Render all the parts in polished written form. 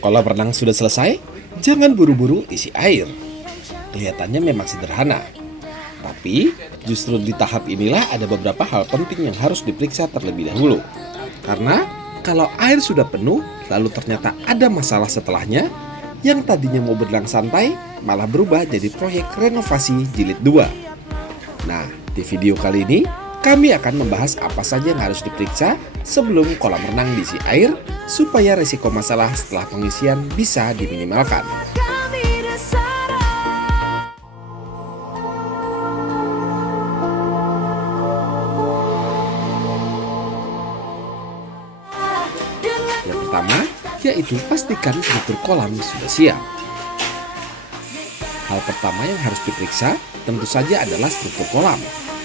Kolam renang sudah selesai? Jangan buru-buru isi air. Kelihatannya memang sederhana. Tapi, justru di tahap inilah ada beberapa hal penting yang harus diperiksa terlebih dahulu. Karena, kalau air sudah penuh, lalu ternyata ada masalah setelahnya, yang tadinya mau berjalan santai, malah berubah jadi proyek renovasi jilid 2. Nah, di video kali ini, kami akan membahas apa saja yang harus diperiksa sebelum kolam renang diisi air, supaya risiko masalah setelah pengisian bisa diminimalkan. Yang pertama, yaitu pastikan struktur kolam sudah siap. Hal pertama yang harus diperiksa tentu saja adalah struktur kolam.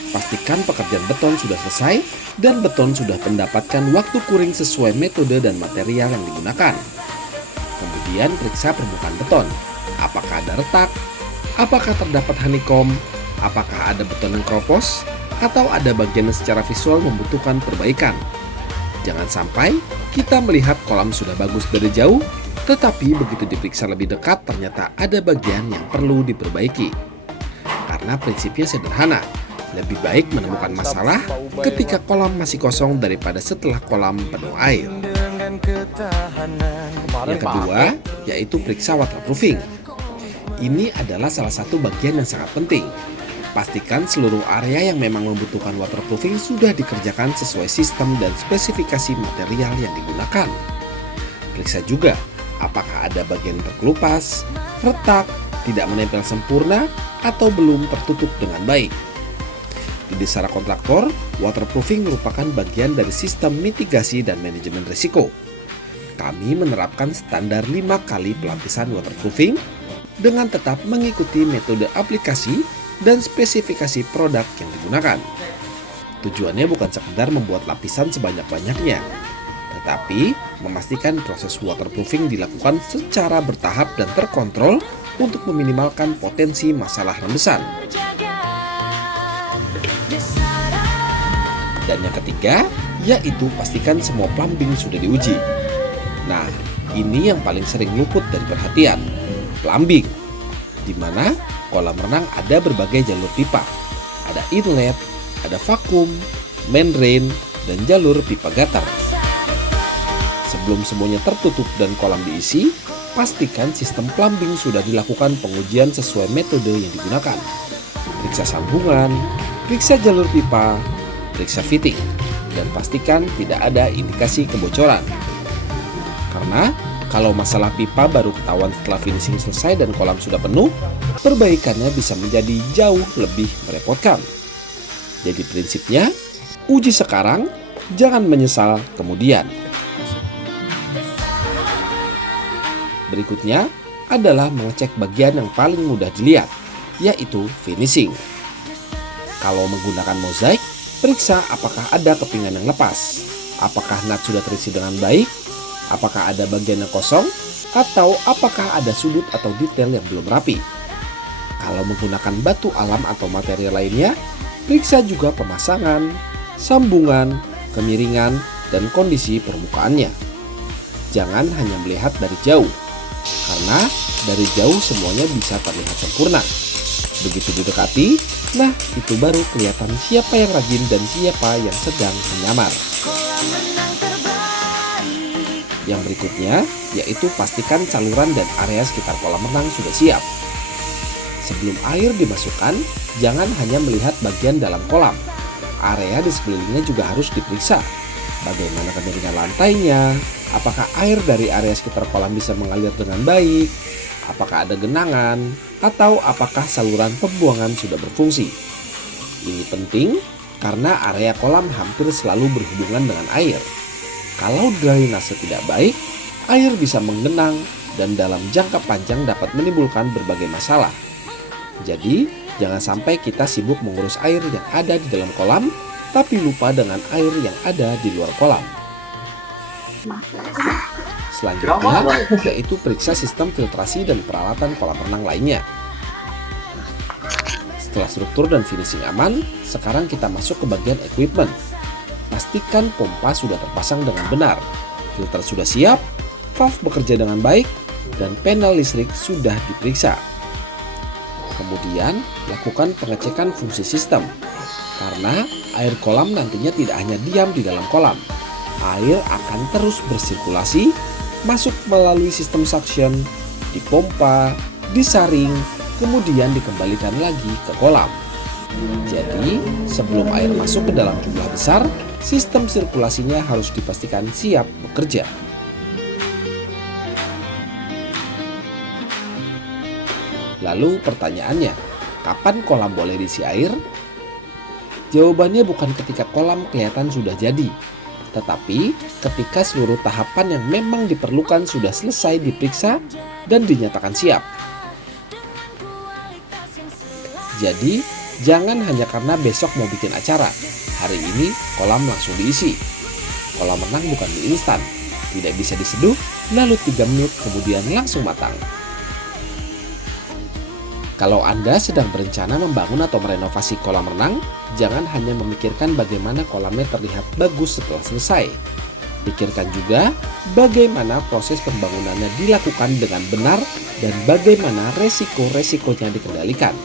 Pastikan pekerjaan beton sudah selesai dan beton sudah mendapatkan waktu kuring sesuai metode dan material yang digunakan. Kemudian periksa permukaan beton. Apakah ada retak? Apakah terdapat honeycomb? Apakah ada beton yang keropos? Atau ada bagian yang secara visual membutuhkan perbaikan? Jangan sampai kita melihat kolam sudah bagus dari jauh, tetapi begitu diperiksa lebih dekat ternyata ada bagian yang perlu diperbaiki. Karena prinsipnya sederhana, lebih baik menemukan masalah ketika kolam masih kosong daripada setelah kolam penuh air. Yang kedua, yaitu periksa waterproofing. Ini adalah salah satu bagian yang sangat penting. Pastikan seluruh area yang memang membutuhkan waterproofing sudah dikerjakan sesuai sistem dan spesifikasi material yang digunakan. Periksa juga apakah ada bagian terkelupas, retak, tidak menempel sempurna, atau belum tertutup dengan baik. Di Desara Kontraktor, waterproofing merupakan bagian dari sistem mitigasi dan manajemen risiko. Kami menerapkan standar 5 kali pelapisan waterproofing dengan tetap mengikuti metode aplikasi dan spesifikasi produk yang digunakan. Tujuannya bukan sekedar membuat lapisan sebanyak-banyaknya, tetapi memastikan proses waterproofing dilakukan secara bertahap dan terkontrol untuk meminimalkan potensi masalah rembesan. Dan yang ketiga, yaitu pastikan semua plumbing sudah diuji. Nah, ini yang paling sering luput dari perhatian, plumbing, di mana kolam renang ada berbagai jalur pipa. Ada inlet, ada vakum, main drain, dan jalur pipa gutter. Sebelum semuanya tertutup dan kolam diisi, pastikan sistem plumbing sudah dilakukan pengujian sesuai metode yang digunakan. Periksa sambungan, periksa jalur pipa, periksa fitting, dan pastikan tidak ada indikasi kebocoran. Karena kalau masalah pipa baru ketahuan setelah finishing selesai dan kolam sudah penuh, perbaikannya bisa menjadi jauh lebih merepotkan. Jadi prinsipnya, uji sekarang, jangan menyesal kemudian. Berikutnya adalah mengecek bagian yang paling mudah dilihat, yaitu finishing. Kalau menggunakan mozaik, periksa apakah ada kepingan yang lepas, apakah nut sudah terisi dengan baik, apakah ada bagian yang kosong, atau apakah ada sudut atau detail yang belum rapi. Kalau menggunakan batu alam atau material lainnya, periksa juga pemasangan, sambungan, kemiringan, dan kondisi permukaannya. Jangan hanya melihat dari jauh, karena dari jauh semuanya bisa terlihat sempurna. Begitu didekati, nah itu baru kelihatan siapa yang rajin dan siapa yang sedang menyamar. Yang berikutnya, yaitu pastikan saluran dan area sekitar kolam renang sudah siap. Sebelum air dimasukkan, jangan hanya melihat bagian dalam kolam. Area di sekelilingnya juga harus diperiksa. Bagaimana kemiringan lantainya, apakah air dari area sekitar kolam bisa mengalir dengan baik, apakah ada genangan, atau apakah saluran pembuangan sudah berfungsi. Ini penting karena area kolam hampir selalu berhubungan dengan air. Kalau drainase tidak baik, air bisa menggenang dan dalam jangka panjang dapat menimbulkan berbagai masalah. Jadi, jangan sampai kita sibuk mengurus air yang ada di dalam kolam, tapi lupa dengan air yang ada di luar kolam. Selanjutnya, yaitu periksa sistem filtrasi dan peralatan kolam renang lainnya. Setelah struktur dan finishing aman, sekarang kita masuk ke bagian equipment. Pastikan pompa sudah terpasang dengan benar, filter sudah siap, valve bekerja dengan baik, dan panel listrik sudah diperiksa. Kemudian, lakukan pengecekan fungsi sistem. Karena air kolam nantinya tidak hanya diam di dalam kolam. Air akan terus bersirkulasi, masuk melalui sistem suction, dipompa, disaring, kemudian dikembalikan lagi ke kolam. Jadi, sebelum air masuk ke dalam jumlah besar, sistem sirkulasinya harus dipastikan siap bekerja. Lalu pertanyaannya, kapan kolam boleh diisi air? Jawabannya bukan ketika kolam kelihatan sudah jadi, tetapi ketika seluruh tahapan yang memang diperlukan sudah selesai diperiksa dan dinyatakan siap. Jadi, jangan hanya karena besok mau bikin acara, hari ini kolam langsung diisi. Kolam renang bukan mie instan, tidak bisa diseduh, lalu 3 menit kemudian langsung matang. Kalau Anda sedang berencana membangun atau merenovasi kolam renang, jangan hanya memikirkan bagaimana kolamnya terlihat bagus setelah selesai. Pikirkan juga bagaimana proses pembangunannya dilakukan dengan benar dan bagaimana resiko-resikonya dikendalikan.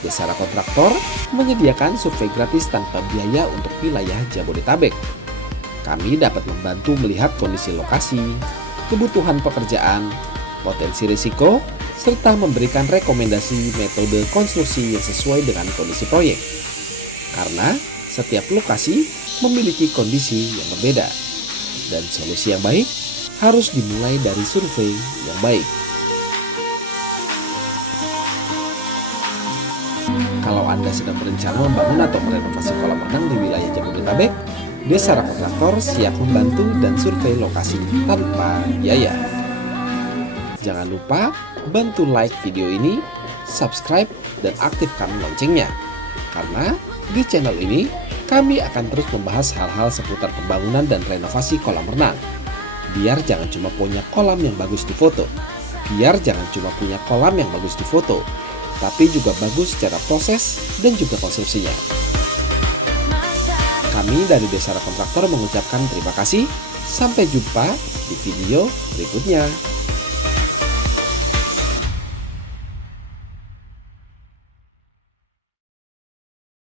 Desara Kontraktor menyediakan survei gratis tanpa biaya untuk wilayah Jabodetabek. Kami dapat membantu melihat kondisi lokasi, kebutuhan pekerjaan, potensi risiko, serta memberikan rekomendasi metode konstruksi yang sesuai dengan kondisi proyek. Karena setiap lokasi memiliki kondisi yang berbeda, dan solusi yang baik harus dimulai dari survei yang baik. Kalau Anda sedang berencana membangun atau merenovasi kolam renang di wilayah Jabodetabek, Desara Kontraktor siap membantu dan survei lokasi tanpa biaya. Jangan lupa bantu like video ini, subscribe, dan aktifkan loncengnya. Karena di channel ini, kami akan terus membahas hal-hal seputar pembangunan dan renovasi kolam renang. Biar jangan cuma punya kolam yang bagus di foto. Tapi juga bagus secara proses dan juga konstruksinya. Kami dari Desara Kontraktor mengucapkan terima kasih. Sampai jumpa di video berikutnya.